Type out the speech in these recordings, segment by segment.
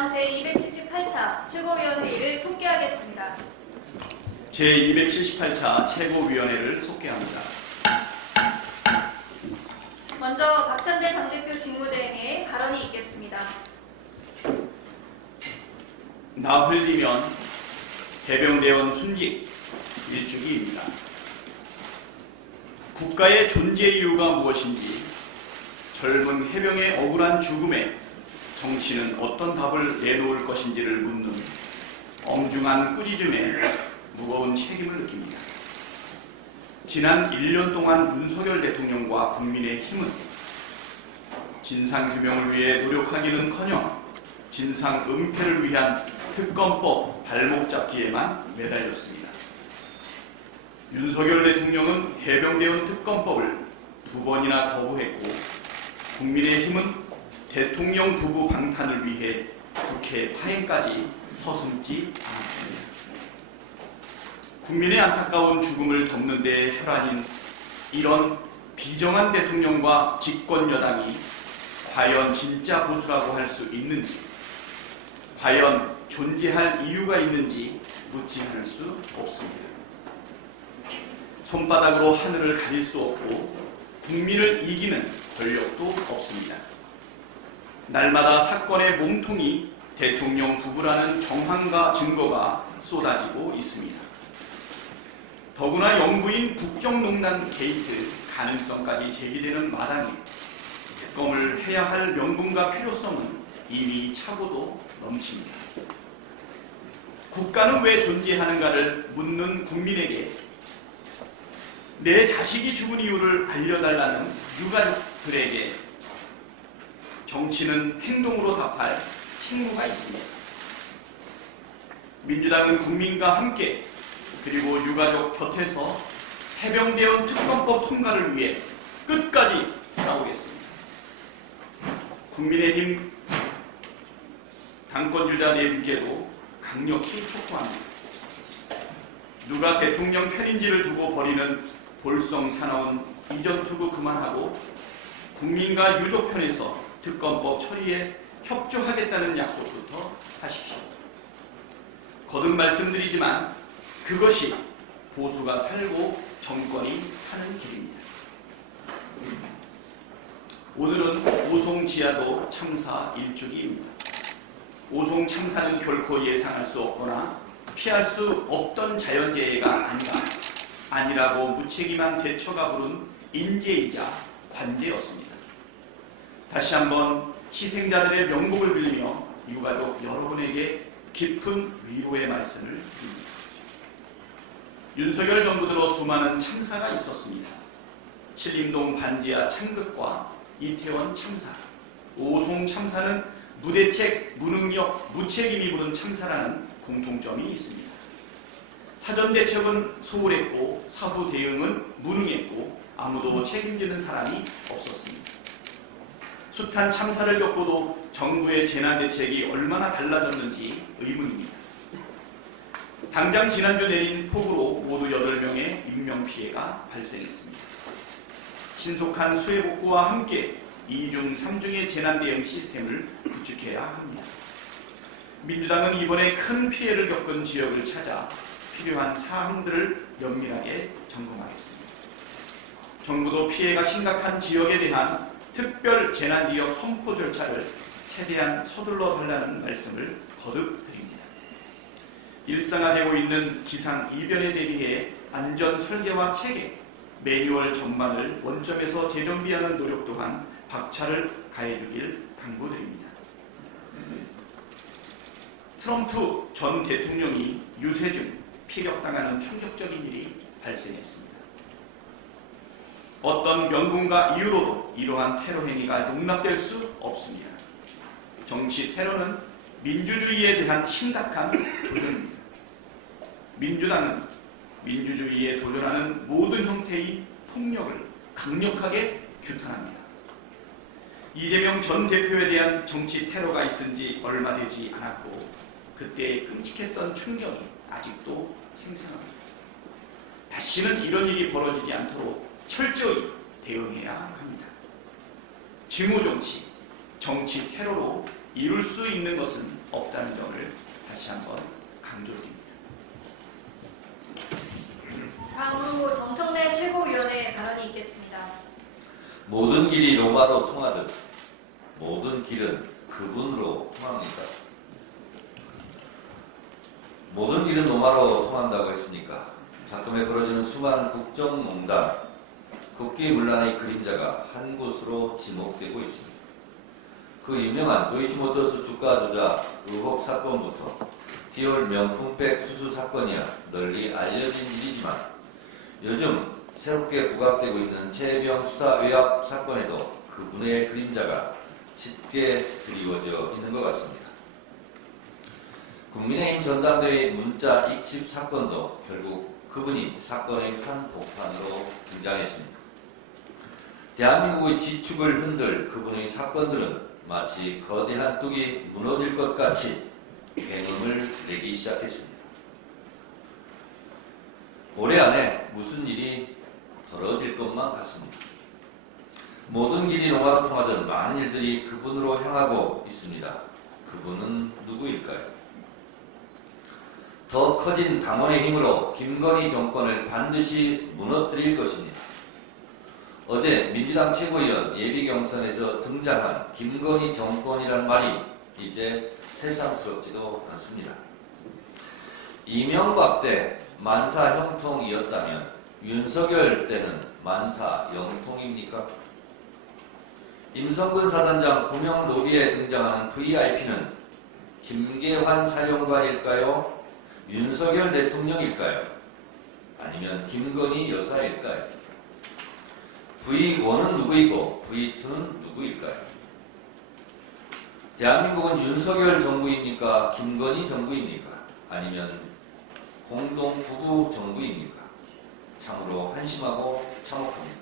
민주당 제278차 최고위원회의를 속개하겠습니다. 제278차 최고위원회를 속개합니다. 먼저 박찬대 당대표 직무대행의 발언이 있겠습니다. 나 흘리면 해병대원 순직 일주기입니다. 국가의 존재 이유가 무엇인지, 젊은 해병의 억울한 죽음에 정치는 어떤 답을 내놓을 것인지를 묻는 엄중한 꾸짖음에 무거운 책임을 느낍니다. 지난 1년 동안 윤석열 대통령과 국민의힘은 진상규명을 위해 노력하기는커녕 진상 은폐를 위한 특검법 발목 잡기에만 매달렸습니다. 윤석열 대통령은 해병대원 특검법을 2번이나 거부했고, 국민의힘은 대통령 부부 방탄을 위해 국회 파행까지 서슴지 않았습니다. 국민의 안타까운 죽음을 덮는 데 혈안인 이런 비정한 대통령과 집권 여당이 과연 진짜 보수라고 할 수 있는지, 과연 존재할 이유가 있는지 묻지 않을 수 없습니다. 손바닥으로 하늘을 가릴 수 없고 국민을 이기는 권력도 없습니다. 날마다 사건의 몸통이 대통령 부부라는 정황과 증거가 쏟아지고 있습니다. 더구나 영부인 국정농단 게이트 가능성까지 제기되는 마당에 특검을 해야 할 명분과 필요성은 이미 차고도 넘칩니다. 국가는 왜 존재하는가를 묻는 국민에게 내 자식이 죽은 이유를 알려달라는 유가족들에게 정치는 행동으로 답할 책무가 있습니다. 민주당은 국민과 함께 그리고 유가족 곁에서 해병대원 특검법 통과를 위해 끝까지 싸우겠습니다. 국민의힘 당권주자 네 분께도 강력히 촉구합니다. 누가 대통령 편인지를 두고 벌이는 볼썽사나운 이전투구 그만하고 국민과 유족 편에서 특검법 처리에 협조하겠다는 약속부터 하십시오. 거듭 말씀드리지만 그것이 보수가 살고 정권이 사는 길입니다. 오늘은 오송지하도 참사 일주기입니다. 오송 참사는 결코 예상할 수 없거나 피할 수 없던 자연재해가 아니라고 무책임한 대처가 부른 인재이자 관제였습니다. 다시 한번 희생자들의 명복을 빌리며 유가족 여러분에게 깊은 위로의 말씀을 드립니다. 윤석열 정부 들어 수많은 참사가 있었습니다. 신림동 반지하 창극과 이태원 참사, 오송 참사는 무대책, 무능력, 무책임이 부른 참사라는 공통점이 있습니다. 사전 대책은 소홀했고 사후 대응은 무능했고 아무도 책임지는 사람이 없었습니다. 숱한 참사를 겪고도 정부의 재난 대책이 얼마나 달라졌는지 의문입니다. 당장 지난주 내린 폭우로 모두 8명의 인명피해가 발생했습니다. 신속한 수해 복구와 함께 2중, 3중의 재난 대응 시스템을 구축해야 합니다. 민주당은 이번에 큰 피해를 겪은 지역을 찾아 필요한 사항들을 면밀하게 점검하겠습니다. 정부도 피해가 심각한 지역에 대한 특별 재난지역 선포 절차를 최대한 서둘러 달라는 말씀을 거듭 드립니다. 일상화되고 있는 기상 이변에 대비해 안전 설계와 체계, 매뉴얼 전반을 원점에서 재정비하는 노력 또한 박차를 가해주길 당부드립니다. 트럼프 전 대통령이 유세 중 피격당하는 충격적인 일이 발생했습니다. 어떤 명분과 이유로도 이러한 테러 행위가 용납될 수 없습니다. 정치 테러는 민주주의에 대한 심각한 도전입니다. 민주당은 민주주의에 도전하는 모든 형태의 폭력을 강력하게 규탄합니다. 이재명 전 대표에 대한 정치 테러가 있은 지 얼마 되지 않았고 그때의 끔찍했던 충격이 아직도 생생합니다. 다시는 이런 일이 벌어지지 않도록 철저히 대응해야 합니다. 증오정치, 정치 테러로 이룰 수 있는 것은 없다는 점을 다시 한번 강조드립니다. 다음으로 정청래 최고위원의 발언이 있겠습니다. 모든 길이 로마로 통하듯 모든 길은 그분으로 통합니다. 모든 길은 로마로 통한다고 했으니까 작금에 벌어지는 수많은 국정농단, 국기문란의 그림자가 한 곳으로 지목되고 있습니다. 그 유명한 도이치모터스 주가 조작 의혹 사건부터 디올 명품백 수수 사건이야 널리 알려진 일이지만 요즘 새롭게 부각되고 있는 최혜병 수사 외압 사건에도 그분의 그림자가 짙게 드리워져 있는 것 같습니다. 국민의힘 전당대회 문자 익십 사건도 결국 그분이 사건의 한 폭탄으로 등장했습니다. 대한민국의 지축을 흔들 그분의 사건들은 마치 거대한 뚝이 무너질 것 같이 굉음을 내기 시작했습니다. 올해 안에 무슨 일이 벌어질 것만 같습니다. 모든 길이 로마로 통하던 많은 일들이 그분으로 향하고 있습니다. 그분은 누구일까요? 더 커진 당원의 힘으로 김건희 정권을 반드시 무너뜨릴 것입니다. 어제 민주당 최고위원 예비경선에서 등장한 김건희 정권이란 말이 이제 새삼스럽지도 않습니다. 이명박 때 만사 형통이었다면 윤석열 때는 만사 영통입니까? 임성근 사단장 구명 로비에 등장하는 VIP는 김계환 사령관일까요? 윤석열 대통령일까요? 아니면 김건희 여사일까요? V1은 누구이고 V2는 누구일까요? 대한민국은 윤석열 정부입니까? 김건희 정부입니까? 아니면 공동 부부 정부입니까? 참으로 한심하고 참혹합니다.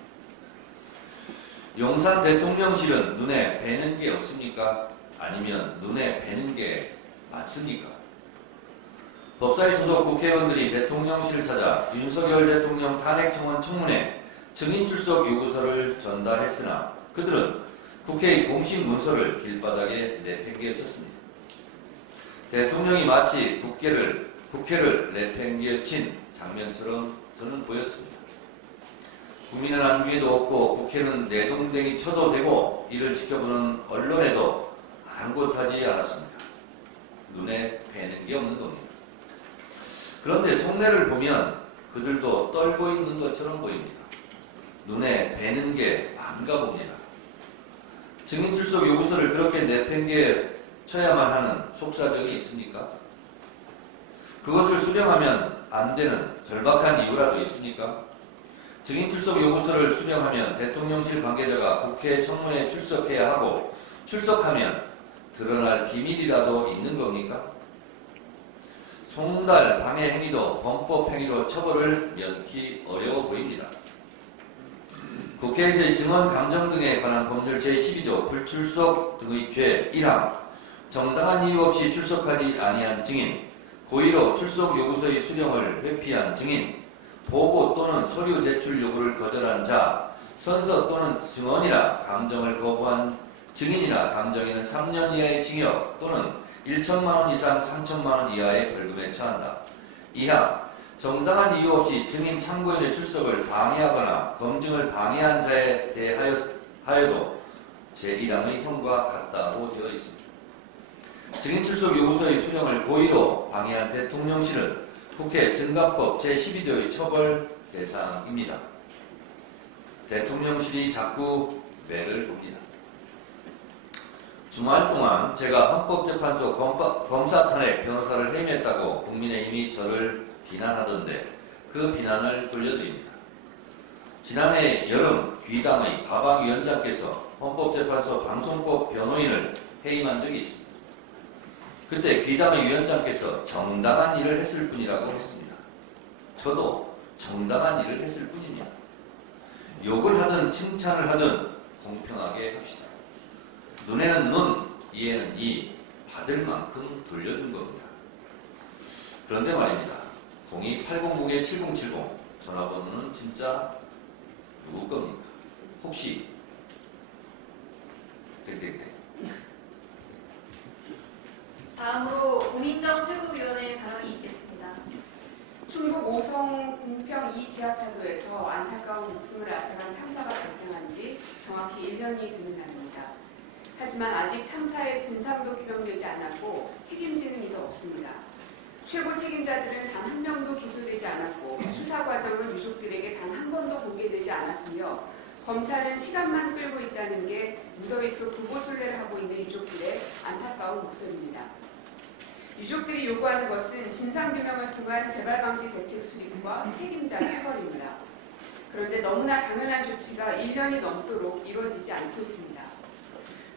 용산 대통령실은 눈에 뵈는 게 없습니까? 아니면 눈에 뵈는 게 많습니까? 법사위 소속 국회의원들이 대통령실을 찾아 윤석열 대통령 탄핵 청원 청문회 증인 출석 요구서를 전달했으나 그들은 국회의 공식 문서를 길바닥에 내팽개쳤습니다. 대통령이 마치 국회를 내팽개친 장면처럼 저는 보였습니다. 국민은 안중에도 없고 국회는 내동댕이 쳐도 되고 이를 지켜보는 언론에도 아랑곳하지 않았습니다. 눈에 뵈는 게 없는 겁니다. 그런데 속내를 보면 그들도 떨고 있는 것처럼 보입니다. 눈에 뵈는 게 안가 봅니다. 증인 출석 요구서를 그렇게 내팽개쳐야만 하는 속사정이 있습니까? 그것을 수령하면 안 되는 절박한 이유라도 있습니까? 증인 출석 요구서를 수령하면 대통령실 관계자가 국회 청문회에 출석해야 하고 출석하면 드러날 비밀이라도 있는 겁니까? 송달 방해 행위도 범법 행위로 처벌을 면키 어려워 보입니다. 국회에서의 증언 감정 등에 관한 법률 제12조 불출석 등의 죄 1항 정당한 이유 없이 출석하지 아니한 증인, 고의로 출석 요구서의 수령을 회피한 증인, 보고 또는 서류 제출 요구를 거절한 자, 선서 또는 증언이나 감정을 거부한 증인이나 감정인은 3년 이하의 징역 또는 1천만 원 이상 3천만 원 이하의 벌금에 처한다. 이하 정당한 이유 없이 증인 참고인의 출석을 방해하거나 검증을 방해한 자에 대하여도 제1항의 형과 같다고 되어 있습니다. 증인 출석 요구서의 수령을 고의로 방해한 대통령실은 국회 증감법 제12조의 처벌 대상입니다. 대통령실이 자꾸 매를 봅니다. 주말 동안 제가 헌법재판소 검사탄핵 변호사를 해임했다고 국민의힘이 저를 비난하던데 그 비난을 돌려드립니다. 지난해 여름 귀당의 가방위원장께서 헌법재판소 방송법 변호인을 해임한 적이 있습니다. 그때 귀당의 위원장께서 정당한 일을 했을 뿐이라고 했습니다. 저도 정당한 일을 했을 뿐입니다. 욕을 하든 칭찬을 하든 공평하게 합시다. 눈에는 눈, 이에는 이, 받을 만큼 돌려준 겁니다. 그런데 말입니다. 02809-7070 전화번호는 진짜 누구 겁니까? 혹시 다음으로 고민정 최고위원의 발언이 있겠습니다. 충북 오송 공평 2 지하차도에서 안타까운 목숨을 앗아간 참사가 발생한 지 정확히 1년이 되는 날입니다. 하지만 아직 참사의 진상도 규명되지 않았고 책임지는 이도 없습니다. 최고 책임자들은 단 한 명도 기소되지 않았고 수사 과정은 유족들에게 단 한 번도 공개되지 않았으며 검찰은 시간만 끌고 있다는 게 무더위 속 두고술래를 하고 있는 유족들의 안타까운 목소리입니다. 유족들이 요구하는 것은 진상규명을 통한 재발방지 대책 수립과 책임자 처벌입니다. 그런데 너무나 당연한 조치가 1년이 넘도록 이루어지지 않고 있습니다.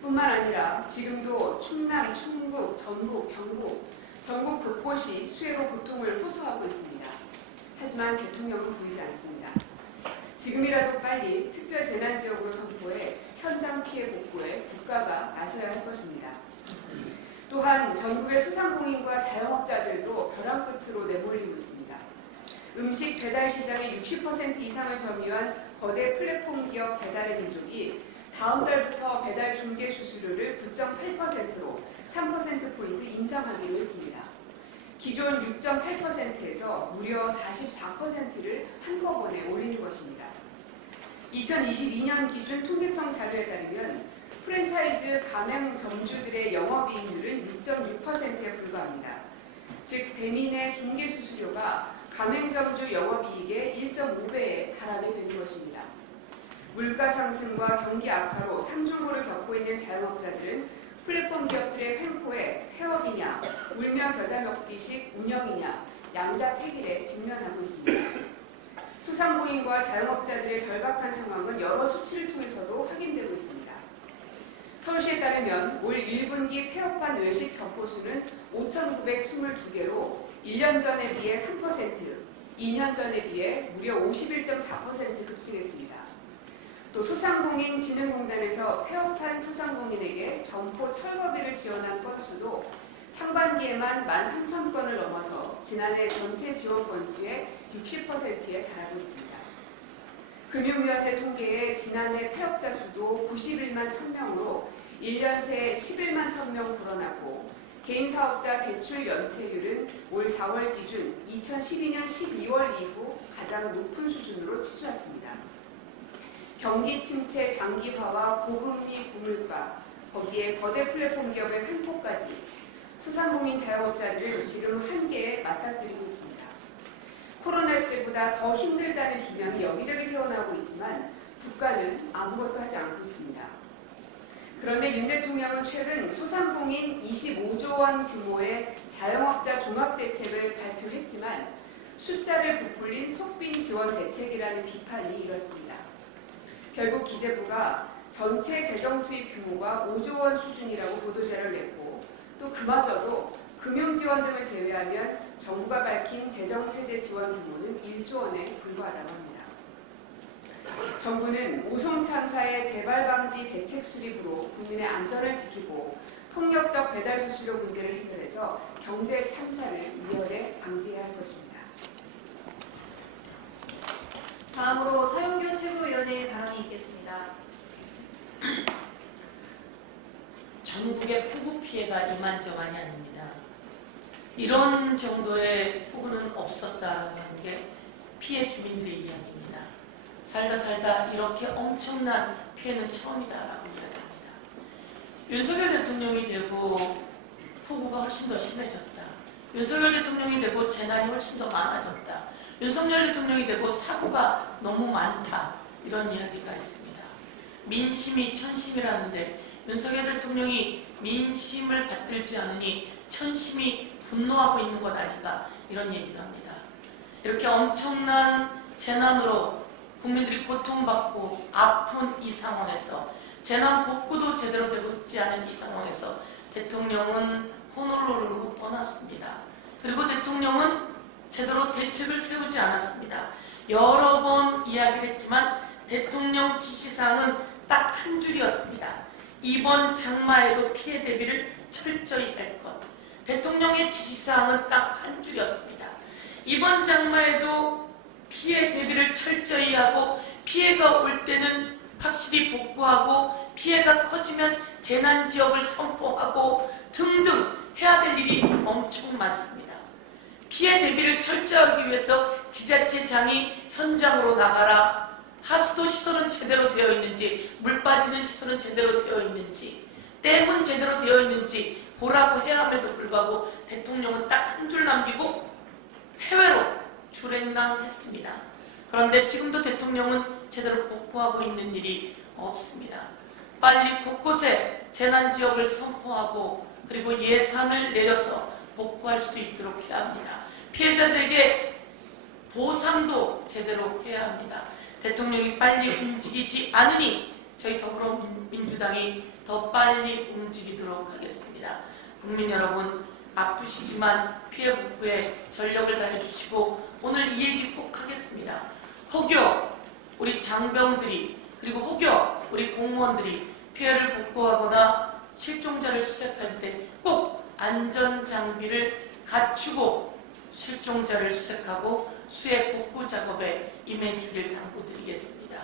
뿐만 아니라 지금도 충남, 충북, 전북, 경북, 전국 곳곳이 수해로 고통을 호소하고 있습니다. 하지만 대통령은 보이지 않습니다. 지금이라도 빨리 특별재난지역으로 선포해 현장 피해 복구에 국가가 나서야 할 것입니다. 또한 전국의 소상공인과 자영업자들도 벼랑 끝으로 내몰리고 있습니다. 음식 배달 시장의 60% 이상을 점유한 거대 플랫폼 기업 배달의 민족이 다음 달부터 배달 중개 수수료를 9.8%로 3%포인트 인상하기로 했습니다. 기존 6.8%에서 무려 44%를 한꺼번에 올리는 것입니다. 2022년 기준 통계청 자료에 따르면 프랜차이즈 가맹점주들의 영업이익률은 6.6%에 불과합니다. 즉 대민의 중개 수수료가 가맹점주 영업이익의 1.5배에 달하게 되는 것입니다. 물가 상승과 경기 악화로 상중고를 겪고 있는 자영업자들은 플랫폼 기업들의 횡포에 폐업이냐, 울며 겨자 먹기식 운영이냐, 양자택일에 직면하고 있습니다. 소상공인과 자영업자들의 절박한 상황은 여러 수치를 통해서도 확인되고 있습니다. 서울시에 따르면 올 1분기 폐업한 외식 점포수는 5,922개로 1년 전에 비해 3%, 2년 전에 비해 무려 51.4% 급증했습니다. 또 소상공인진흥공단에서 폐업한 소상공인에게 점포 철거비를 지원한 건수도 상반기에만 13,000건을 넘어서 지난해 전체 지원 건수의 60%에 달하고 있습니다. 금융위원회 통계에 지난해 폐업자 수도 91만 1000명으로 1년 새 11만 1000명 불어나고 개인사업자 대출 연체율은 올 4월 기준 2012년 12월 이후 가장 높은 수준으로 치솟았습니다. 경기 침체 장기화와 고금리 고물가, 거기에 거대 플랫폼 기업의 횡포까지 소상공인 자영업자들은 지금 한계에 맞닥뜨리고 있습니다. 코로나 때보다 더 힘들다는 비명이 여기저기 새어나오고 있지만 국가는 아무것도 하지 않고 있습니다. 그런데 윤 대통령은 최근 소상공인 25조 원 규모의 자영업자 종합대책을 발표했지만 숫자를 부풀린 속빈 지원 대책이라는 비판이 일었습니다. 결국 기재부가 전체 재정 투입 규모가 5조 원 수준이라고 보도자료를 냈고 또 그마저도 금융지원 등을 제외하면 정부가 밝힌 재정세제 지원 규모는 1조 원에 불과하다고 합니다. 정부는 오송 참사의 재발방지 대책 수립으로 국민의 안전을 지키고 폭력적 배달 수수료 문제를 해결해서 경제 참사를 이열에 방지해야 할 것입니다. 다음으로 서영교 최고위원의 발언이 있겠습니다. 전국의 폭우 피해가 이만저만이 아닙니다. 이런 정도의 폭우는 없었다는 게 피해 주민들의 이야기입니다. 살다 이렇게 엄청난 피해는 처음이다라고 이야기합니다. 윤석열 대통령이 되고 폭우가 훨씬 더 심해졌다. 윤석열 대통령이 되고 재난이 훨씬 더 많아졌다. 윤석열 대통령이 되고 사고가 너무 많다. 이런 이야기가 있습니다. 민심이 천심이라는데 윤석열 대통령이 민심을 받들지 않으니 천심이 분노하고 있는 것 아닌가 이런 얘기도 합니다. 이렇게 엄청난 재난으로 국민들이 고통받고 아픈 이 상황에서 재난 복구도 제대로 되고 있지 않은 이 상황에서 대통령은 호놀로를 떠났습니다. 그리고 대통령은 제대로 대책을 세우지 않았습니다. 여러 번 이야기를 했지만 대통령 지시사항은 딱 한 줄이었습니다. 이번 장마에도 피해 대비를 철저히 할 것. 대통령의 지시사항은 딱 한 줄이었습니다. 이번 장마에도 피해 대비를 철저히 하고 피해가 올 때는 확실히 복구하고 피해가 커지면 재난지역을 선포하고 등등 해야 될 많습니다. 피해 대비를 철저하기 위해서 지자체장이 현장으로 나가라, 하수도 시설은 제대로 되어 있는지, 물 빠지는 시설은 제대로 되어 있는지, 댐은 제대로 되어 있는지 보라고 해야 함에도 불구하고 대통령은 딱 한 줄 남기고 해외로 출행당했습니다. 그런데 지금도 대통령은 제대로 복구하고 있는 일이 없습니다. 빨리 곳곳에 재난지역을 선포하고 그리고 예산을 내려서 복구할 수 있도록 해야 합니다. 피해자들에게 보상도 제대로 해야 합니다. 대통령이 빨리 움직이지 않으니 저희 더불어민주당이 더 빨리 움직이도록 하겠습니다. 국민 여러분, 아프시지만 피해 복구에 전력을 다해주시고 오늘 이 얘기 꼭 하겠습니다. 혹여 우리 장병들이 그리고 혹여 우리 공무원들이 피해를 복구하거나 실종자를 수색할 때 꼭 안전장비를 갖추고 실종자를 수색하고 수해 복구 작업에 임해주길 당부드리겠습니다.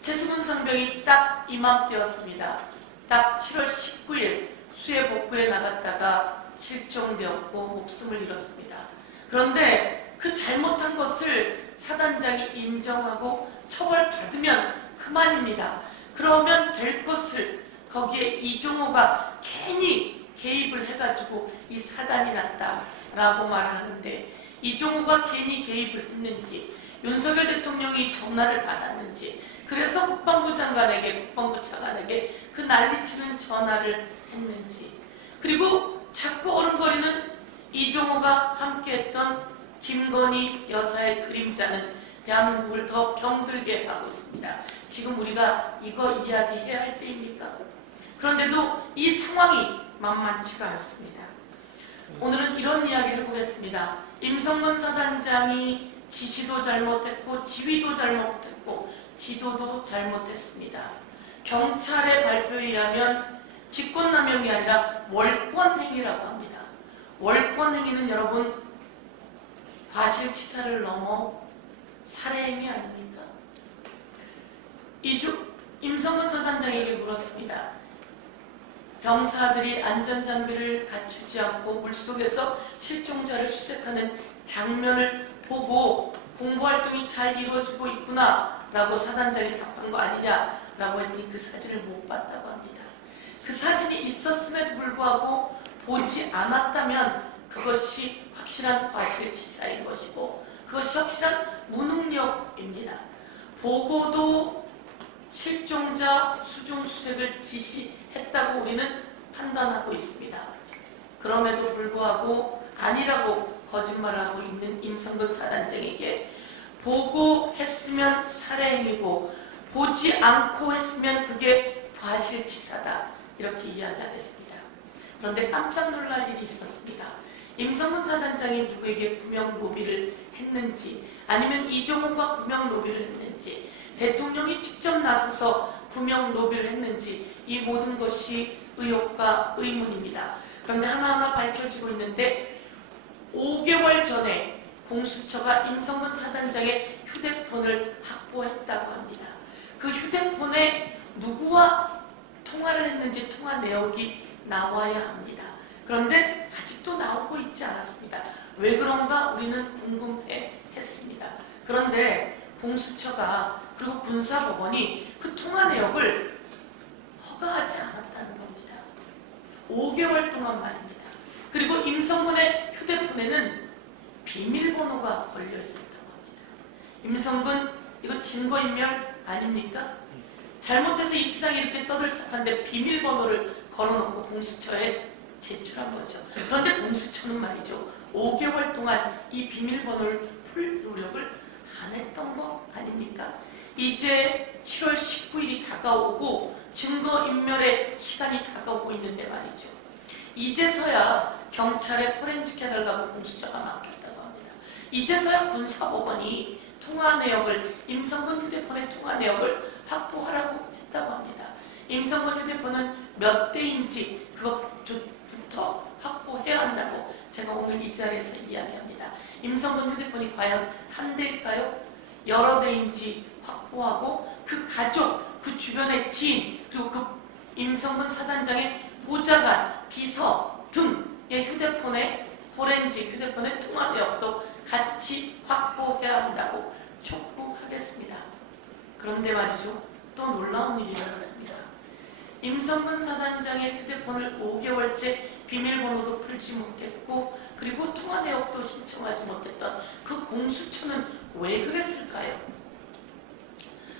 최수근 상병이 딱 이맘때였습니다. 딱 7월 19일 수해 복구에 나갔다가 실종되었고 목숨을 잃었습니다. 그런데 그 잘못한 것을 사단장이 인정하고 처벌받으면 그만입니다. 그러면 될 것을 거기에 이종호가 괜히 개입을 해가지고 이 사단이 났다라고 말을 하는데, 이종호가 괜히 개입을 했는지, 윤석열 대통령이 전화를 받았는지, 그래서 국방부 장관에게, 국방부 차관에게 그 난리치는 전화를 했는지, 그리고 자꾸 어른거리는 이종호가 함께했던 김건희 여사의 그림자는 대한민국을 더 병들게 하고 있습니다. 지금 우리가 이거 이야기해야 할 때입니까? 그런데도 이 상황이 만만치가 않습니다. 오늘은 이런 이야기를 해보겠습니다. 임성근 사단장이 지시도 잘못했고 지휘도 잘못했고 지도도 잘못했습니다. 경찰의 발표에 의하면 직권남용이 아니라 월권행위라고 합니다. 월권행위는 여러분 과실치사를 넘어 살해행위 아닙니까? 임성근 사단장에게 물었습니다. 병사들이 안전장비를 갖추지 않고 물속에서 실종자를 수색하는 장면을 보고 공부활동이 잘 이루어지고 있구나 라고 사단장이 답한 거 아니냐 라고 했더니 그 사진을 못 봤다고 합니다. 그 사진이 있었음에도 불구하고 보지 않았다면 그것이 확실한 과실치사인 것이고 그것이 확실한 무능력입니다. 보고도 실종자 수중 수색을 지시했다고 우리는 판단하고 있습니다. 그럼에도 불구하고 아니라고 거짓말을 하고 있는 임성근 사단장에게 보고했으면 살해행위고 보지 않고 했으면 그게 과실치사다 이렇게 이야기하겠습니다. 그런데 깜짝 놀랄 일이 있었습니다. 임성근 사단장이 누구에게 구명 로비를 했는지 아니면 이종호가 구명 로비를 했는지 대통령이 직접 나서서 구명 로비를 했는지 이 모든 것이 의혹과 의문입니다. 그런데 하나하나 밝혀지고 있는데 5개월 전에 공수처가 임성근 사단장의 휴대폰을 확보했다고 합니다. 그 휴대폰에 누구와 통화를 했는지 통화 내역이 나와야 합니다. 그런데 아직도 나오고 있지 않았습니다. 왜 그런가 우리는 궁금해 했습니다. 그런데 공수처가 그리고 군사법원이 그 통화 내역을 허가하지 않았다는 겁니다. 5개월 동안 말입니다. 그리고 임성근의 휴대폰에는 비밀번호가 걸려 있었다고 합니다. 임성근 이거 증거인멸 아닙니까? 잘못해서 이 세상에 이렇게 떠들썩한데 비밀번호를 걸어놓고 공수처에 제출한 거죠. 그런데 공수처는 말이죠. 5개월 동안 이 비밀번호를 풀 노력을 안 했던 거 아닙니까? 이제 7월 19일이 다가오고 증거인멸의 시간이 다가오고 있는데 말이죠. 이제서야 경찰에 포렌식 해달라고 공수처가 맡겼다고 합니다. 이제서야 군사법원이 통화 내역을 임성근 휴대폰의 통화 내역을 확보하라고 했다고 합니다. 임성근 휴대폰은 몇 대인지 그것부터 확보해야 한다고 제가 오늘 이 자리에서 이야기합니다. 임성근 휴대폰이 과연 한 대일까요? 여러 대인지 확보하고 그 가족, 그 주변의 지인, 그리고 그 임성근 사단장의 보좌관, 비서 등의 휴대폰에 포렌식 휴대폰의 통화 내역도 같이 확보해야 한다고 촉구하겠습니다. 그런데 말이죠. 또 놀라운 일이 일어났습니다. 임성근 사단장의 휴대폰을 5개월째 비밀번호도 풀지 못했고 그리고 통화 내역도 신청하지 못했던 그 공수처는 왜 그랬을까요?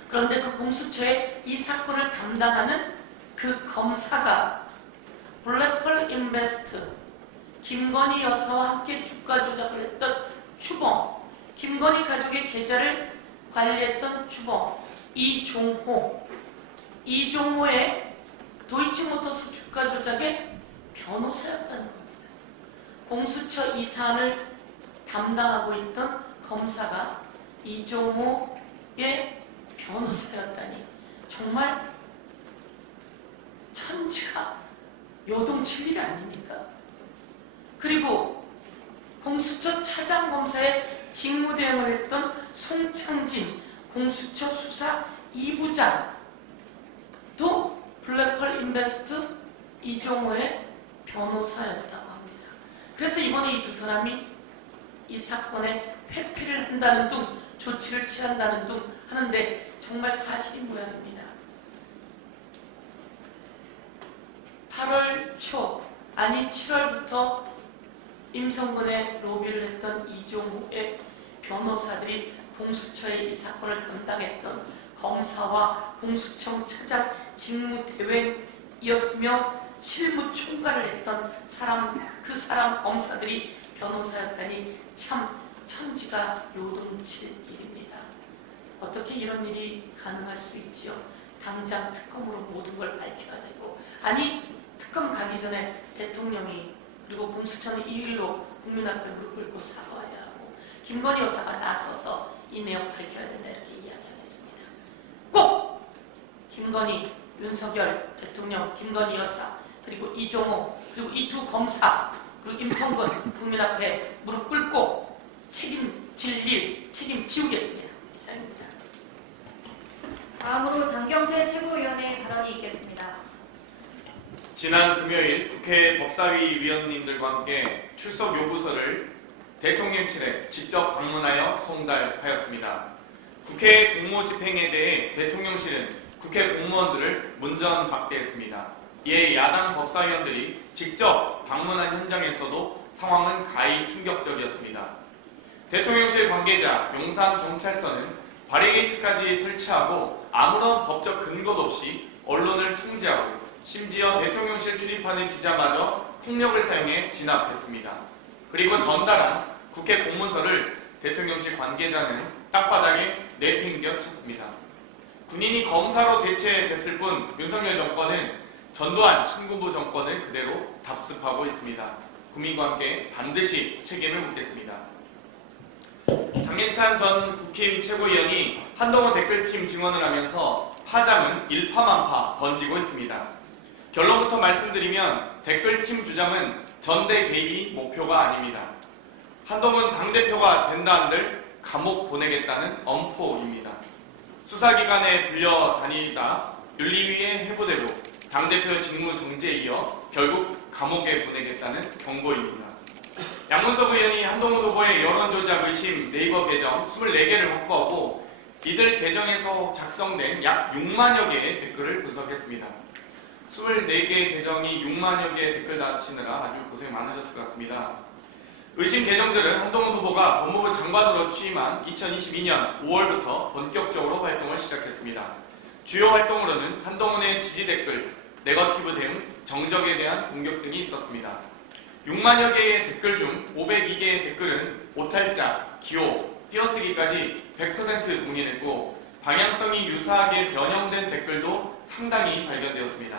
그런데 그 공수처에 이 사건을 담당하는 그 검사가 블랙펄 인베스트 김건희 여사와 함께 주가 조작을 했던 추범, 김건희 가족의 계좌를 관리했던 추범, 이종호의 도이치모터스 주가 조작의 변호사였다는 겁니다. 공수처 이 사안을 담당하고 있던 검사가 이종호의 변호사였다니 정말 천지가 요동칠 일이 아닙니까? 그리고 공수처 차장검사의 직무대행을 했던 송창진 공수처 수사 2부장도 블랙펄 인베스트 이종호의 변호사였다고 합니다. 그래서 이번에 이 두 사람이 이 사건에 회피를 한다는 둥 조치를 취한다는 둥 하는데 정말 사실인 모양입니다. 8월 초 아니 7월부터 임성근의 로비를 했던 이종호의 변호사들이 공수처의 이 사건을 담당했던 검사와 공수청 차장 직무대행이었으며 실무총괄을 했던 그 사람 검사들이 변호사였다니 참 천지가 요동칠 일입니다. 어떻게 이런 일이 가능할 수 있지요? 당장 특검으로 모든 걸 밝혀야 되고 아니 특검 가기 전에 대통령이 그리고 공수처는 이 일로 국민 앞에 무릎 꿇고 사과해야 하고 김건희 여사가 나서서 이 내용 밝혀야 된다 이렇게 이야기하겠습니다. 꼭 김건희, 윤석열 대통령, 김건희 여사 그리고 이종호 그리고 이 두 검사 그리고 임성근 국민 앞에 무릎 꿇고 책임질 일 책임지우겠습니다. 이상입니다. 다음으로 장경태 최고위원의 발언이 있겠습니다. 지난 금요일 국회 법사위 위원님들과 함께 출석 요구서를 대통령실에 직접 방문하여 송달하였습니다. 국회 공무집행에 대해 대통령실은 국회 공무원들을 문전박대했습니다. 이에 야당 법사위원들이 직접 방문한 현장에서도 상황은 가히 충격적이었습니다. 대통령실 관계자 용산경찰서는 바리게이트까지 설치하고 아무런 법적 근거도 없이 언론을 통제하고 심지어 대통령실 출입하는 기자마저 폭력을 사용해 진압했습니다. 그리고 전달한 국회 공문서를 대통령실 관계자는 땅바닥에 내팽겨쳤습니다. 군인이 검사로 대체됐을 뿐 윤석열 정권은 전두환 신군부 정권을 그대로 답습하고 있습니다. 국민과 함께 반드시 책임을 묻겠습니다. 장례찬 전 국힘 최고위원이 한동훈 댓글팀 증언을 하면서 파장은 일파만파 번지고 있습니다. 결론부터 말씀드리면 댓글팀 주장은 전대 개입이 목표가 아닙니다. 한동훈 당대표가 된다 한들 감옥 보내겠다는 엄포입니다. 수사기관에 불려다니다 윤리위의 해고대로 당대표 직무 정지에 이어 결국 감옥에 보내겠다는 경고입니다. 양문석 의원이 한동훈 후보의 여론조작 의심 네이버 계정 24개를 확보하고 이들 계정에서 작성된 약 6만여 개의 댓글을 분석했습니다. 24개의 계정이 6만여 개의 댓글 다시느라 아주 고생 많으셨을 것 같습니다. 의심 계정들은 한동훈 후보가 법무부 장관으로 취임한 2022년 5월부터 본격적으로 활동을 시작했습니다. 주요 활동으로는 한동훈의 지지 댓글, 네거티브 대응, 정적에 대한 공격 등이 있었습니다. 6만여 개의 댓글 중 502개의 댓글은 오탈자, 기호, 띄어쓰기까지 100% 동일했고 방향성이 유사하게 변형된 댓글도 상당히 발견되었습니다.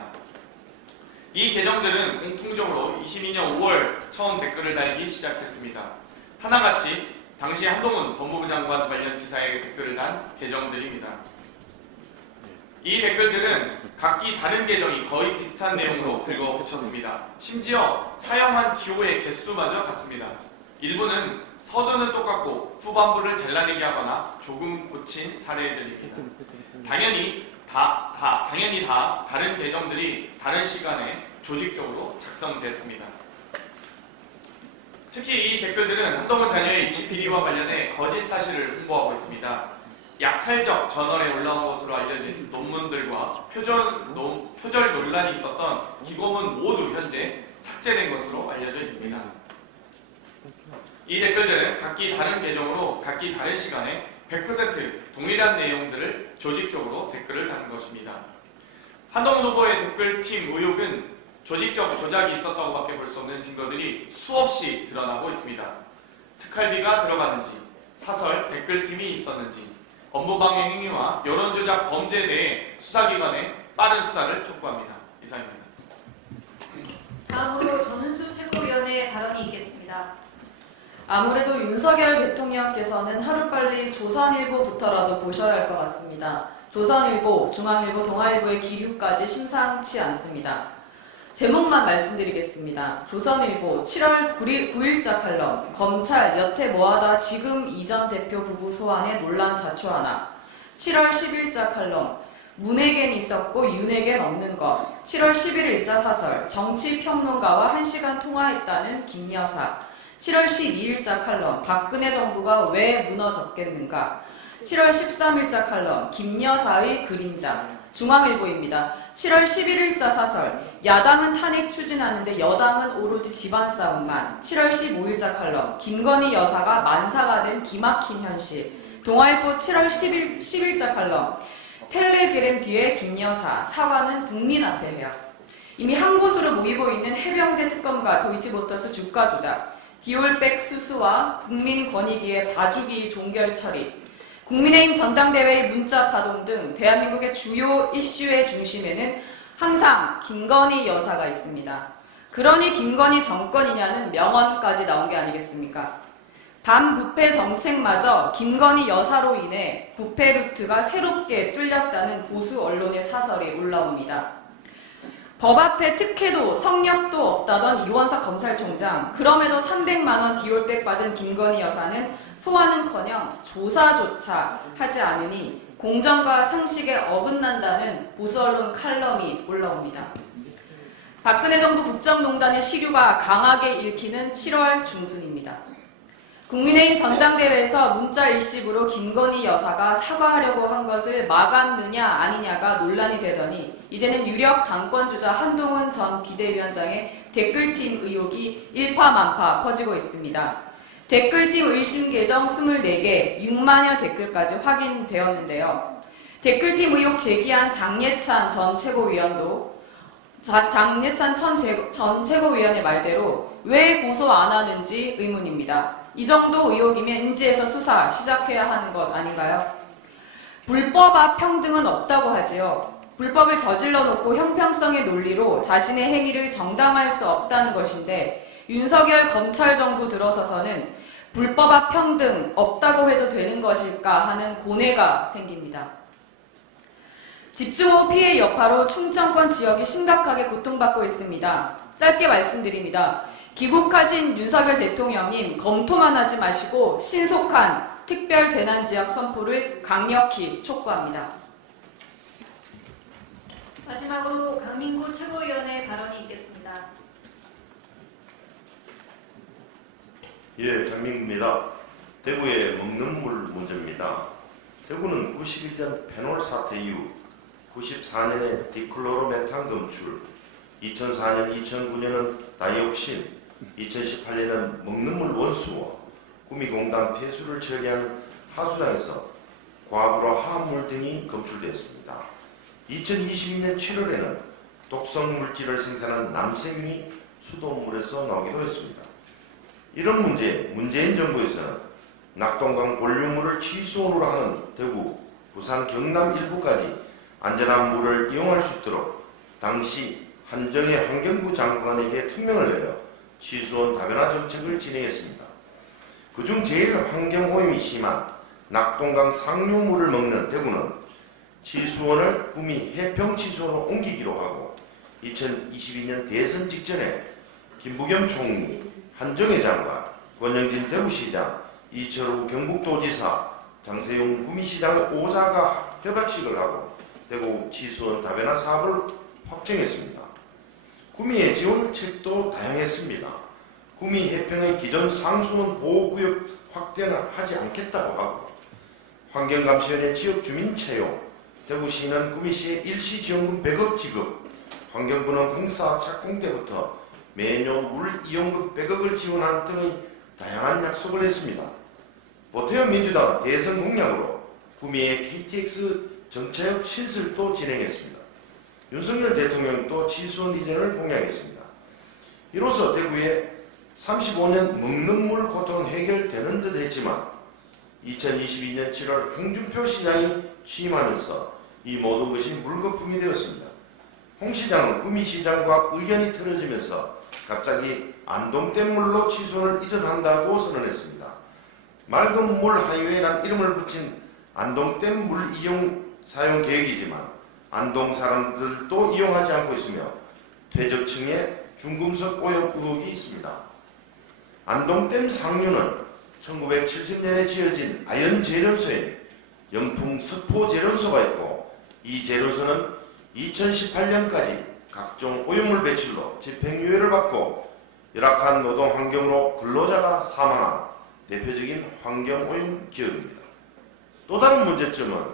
이 계정들은 공통적으로 22년 5월 처음 댓글을 달기 시작했습니다. 하나같이 당시 한동훈 법무부 장관 관련 기사에 댓글을 단 계정들입니다. 이 댓글들은 각기 다른 계정이 거의 비슷한 내용으로 긁어붙였습니다. 심지어 사용한 기호의 개수마저 같습니다. 일부는 서두는 똑같고 후반부를 잘라내게 하거나 조금 고친 사례들입니다. 당연히 다 다른 계정들이 다른 시간에 조직적으로 작성됐습니다. 특히 이 댓글들은 한동훈 자녀의 입시 비리와 관련해 거짓 사실을 홍보하고 있습니다. 약탈적 저널에 올라온 것으로 알려진 논문들과 표절 논란이 있었던 기고문 모두 현재 삭제된 것으로 알려져 있습니다. 이 댓글들은 각기 다른 계정으로 각기 다른 시간에 100% 동일한 내용들을 조직적으로 댓글을 다는 것입니다. 한동훈 후보의 댓글팀 의혹은 조직적 조작이 있었다고밖에 볼 수 없는 증거들이 수없이 드러나고 있습니다. 특활비가 들어갔는지, 사설 댓글팀이 있었는지, 업무방해 행위와 여론조작 범죄에 대해 수사기관의 빠른 수사를 촉구합니다. 이상입니다. 다음으로 전은수 최고위원의 발언이 있겠습니다. 아무래도 윤석열 대통령께서는 하루빨리 조선일보부터라도 보셔야 할 것 같습니다. 조선일보, 중앙일보, 동아일보의 기류까지 심상치 않습니다. 제목만 말씀드리겠습니다. 조선일보 7월 9일자 칼럼 검찰 여태 뭐하다 지금 이전 대표 부부 소환에 논란 자초하나 7월 10일자 칼럼 문에겐 있었고 윤에겐 없는 것 7월 11일자 사설 정치평론가와 1시간 통화했다는 김여사 7월 12일자 칼럼 박근혜 정부가 왜 무너졌겠는가 7월 13일자 칼럼 김여사의 그림자 중앙일보입니다. 7월 11일자 사설 야당은 탄핵 추진하는데 여당은 오로지 집안 싸움만 7월 15일자 칼럼 김건희 여사가 만사가 된 기막힌 현실 동아일보 7월 10일자 칼럼 텔레그램 뒤에 김여사 사과는 국민 앞에 해요. 이미 한 곳으로 모이고 있는 해병대 특검과 도이치모터스 주가 조작 디올백 수수와 국민권익위의 봐주기 종결 처리 국민의힘 전당대회의 문자 파동 등 대한민국의 주요 이슈의 중심에는 항상 김건희 여사가 있습니다. 그러니 김건희 정권이냐는 명언까지 나온 게 아니겠습니까? 반부패 정책마저 김건희 여사로 인해 부패 루트가 새롭게 뚫렸다는 보수 언론의 사설이 올라옵니다. 법 앞에 특혜도 성역도 없다던 이원석 검찰총장 그럼에도 300만 원 디올백 받은 김건희 여사는 소환은커녕 조사조차 하지 않으니 공정과 상식에 어긋난다는 보수 언론 칼럼이 올라옵니다. 박근혜 정부 국정농단의 시류가 강하게 읽히는 7월 중순입니다. 국민의힘 전당대회에서 문자 일십으로 김건희 여사가 사과하려고 한 것을 막았느냐 아니냐가 논란이 되더니 이제는 유력 당권주자 한동훈 전 비대위원장의 댓글팀 의혹이 일파만파 퍼지고 있습니다. 댓글팀 의심 계정 24개, 6만여 댓글까지 확인되었는데요. 댓글팀 의혹 제기한 장예찬 전 최고위원도 장예찬 전 최고위원의 말대로 왜 고소 안 하는지 의문입니다. 이 정도 의혹이면 인지해서 수사 시작해야 하는 것 아닌가요? 불법 앞 평등은 없다고 하지요. 불법을 저질러 놓고 형평성의 논리로 자신의 행위를 정당화할 수 없다는 것인데 윤석열 검찰 정부 들어서서는 불법 앞 평등 없다고 해도 되는 것일까 하는 고뇌가 생깁니다. 집중호우 피해 여파로 충청권 지역이 심각하게 고통받고 있습니다. 짧게 말씀드립니다. 귀국하신 윤석열 대통령님 검토만 하지 마시고 신속한 특별재난지역 선포를 강력히 촉구합니다. 마지막으로 강민구 최고위원의 발언이 있겠습니다. 예, 강민구입니다. 대구의 먹는 물 문제입니다. 대구는 91년 페놀 사태 이후 94년에 디클로로메탄 검출, 2004년, 2009년은 다이옥신, 2018년은 먹는 물 원수와 구미공단 폐수를 처리하는 하수장에서 과부로 화합물 등이 검출되었습니다. 2022년 7월에는 독성 물질을 생산한 남세균이 수돗물에서 나오기도 했습니다. 이런 문제에 문재인 정부에서는 낙동강 본류물을 취수원으로 하는 대구, 부산, 경남 일부까지 안전한 물을 이용할 수 있도록 당시 한정혜 환경부 장관에게 특명을 내려 취수원 다변화 정책을 진행했습니다. 그중 제일 환경오염이 심한 낙동강 상류물을 먹는 대구는 취수원을 구미 해평취수원으로 옮기기로 하고 2022년 대선 직전에 김부겸 총리, 한정혜 장관, 권영진 대구시장, 이철우 경북도지사, 장세용 구미시장의 5자가 협약식을 하고 대구 취수원 다변화 사업을 확정했습니다. 구미의 지원책도 다양했습니다. 구미 해평의 기존 상수원 보호구역 확대는 하지 않겠다고 하고 환경감시원의 지역주민 채용, 대구시는 구미시에 일시지원금 100억 지급, 환경부는 공사 착공 때부터 매년 물 이용금 100억을 지원하는 등의 다양한 약속을 했습니다. 보태현 민주당은 대선 공약으로 구미의 KTX 정차역 신설도 진행했습니다. 윤석열 대통령도 치수원 이전을 공약했습니다. 이로써 대구의 35년 먹는 물 고통은 해결되는 듯 했지만 2022년 7월 홍준표 시장이 취임하면서 이 모든 것이 물거품이 되었습니다. 홍 시장은 구미시장과 의견이 틀어지면서 갑자기 안동댐 물로 치수원을 이전한다고 선언했습니다. 맑은 물 하이웨이란 이름을 붙인 안동댐 물 이용 사용 계획이지만 안동 사람들도 이용하지 않고 있으며 퇴적층에 중금속 오염 의혹이 있습니다. 안동댐 상류는 1970년에 지어진 아연 재련소인 영풍 석포 재련소가 있고 이 재련소는 2018년까지 각종 오염물 배출로 집행유예를 받고 열악한 노동 환경으로 근로자가 사망한 대표적인 환경오염 기업입니다. 또 다른 문제점은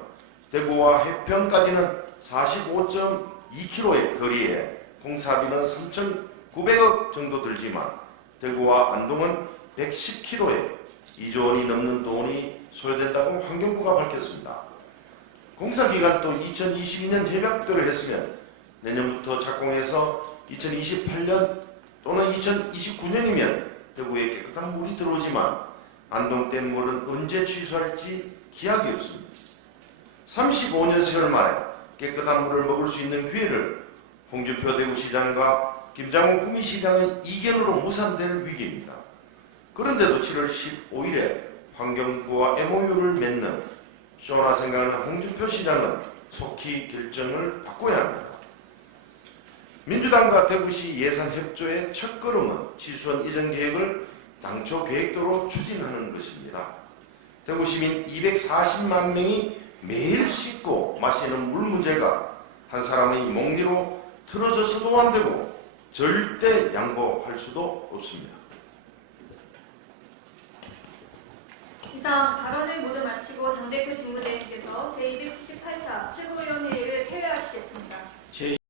대구와 해평까지는 45.2km의 거리에 공사비는 3,900억 정도 들지만 대구와 안동은 110km에 2조 원이 넘는 돈이 소요된다고 환경부가 밝혔습니다. 공사기간도 2022년 협약대로 했으면 내년부터 착공해서 2028년 또는 2029년이면 대구에 깨끗한 물이 들어오지만 안동댐 물은 언제 취소할지 기약이 없습니다. 35년 세월 만에 깨끗한 물을 먹을 수 있는 기회를 홍준표 대구시장과 김장호 구미시장의 이견으로 무산될 위기입니다. 그런데도 7월 15일에 환경부와 MOU를 맺는 쇼나 생각하는 홍준표 시장은 속히 결정을 바꿔야 합니다. 민주당과 대구시 예산협조의 첫걸음은 치수원 이전 계획을 당초 계획대로 추진하는 것입니다. 대구 시민 240만 명이 매일 씻고 마시는 물 문제가 한 사람의 몽리로 틀어져서도 안 되고 절대 양보할 수도 없습니다. 이상 발언을 모두 마치고 당대표 직무대행께서 제278차 최고위원회의를 폐회하시겠습니다.